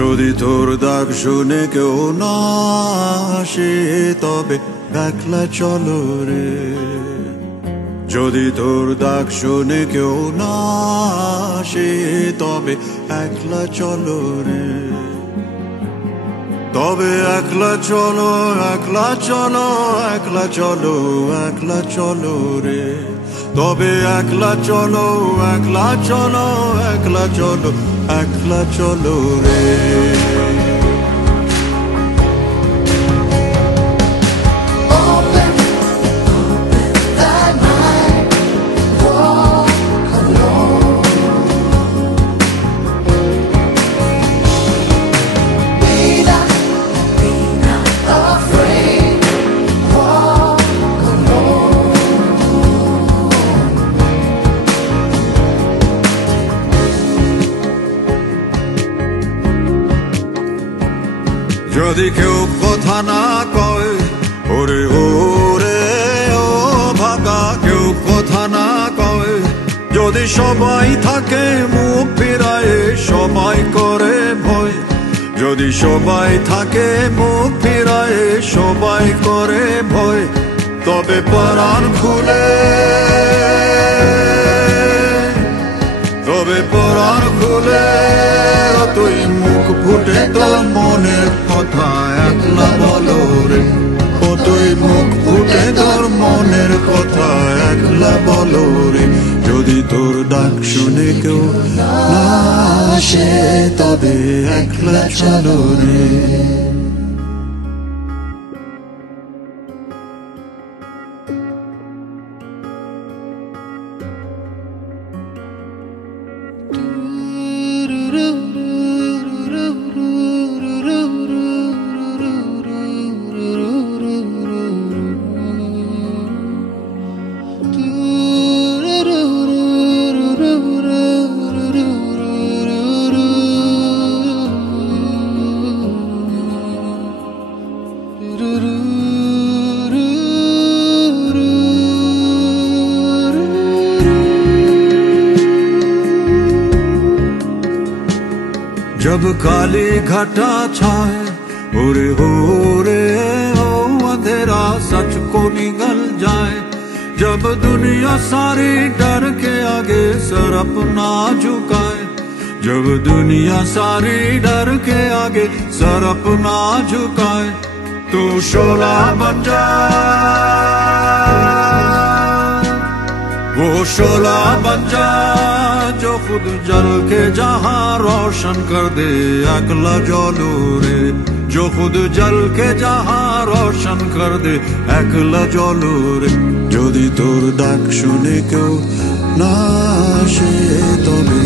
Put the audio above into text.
যদি তোর ডাক শুনে কেউ না আসে তবে একলা চলো রে। যদি তোর ডাক শুনে কেউ না আসে তবে একলা চলো রে। তবে একলা চলো, একলা চলো, একলা চলো, একলা চলো রে। তবে একলা চলো, একলা চলো, একলা চলো, একলা চলো রে। যদি কেউ কথা না কয় ওরে ওরে ও ভাগা, কেউ কথা না কয়, যদি সবাই থাকে মুখ ফিরায় সবাই করে ভয়। যদি সবাই থাকে মুখ ফিরায় সবাই করে ভয়, তবে পরাণ খুলে, তবে পরাণ খুলে তুই মুখ ফুটে তোর মনের কথা একলা বলো রে। ও তুই মুখ ফুটে তোর মনের কথা একলা বলো রে। যদি তোর ডাক শুনে কেউ না আসে তবে একলা চলো রে। जब काली घटा छाए ओरे हो रे हो अंधेरा सच को निगल जाए, जब दुनिया सारी डर के आगे सर अपना झुकाए, जब दुनिया सारी डर के आगे सर अपना झुकाए, तो शोला बन जा, वो शोला बन जा जो खुद जल के जहां रोशन कर दे अकला जलो रे। जो खुद जल के जहां रोशन कर दे अकला जलो रे। যদি তোর ডাক শুনে কেউ না আসে তবে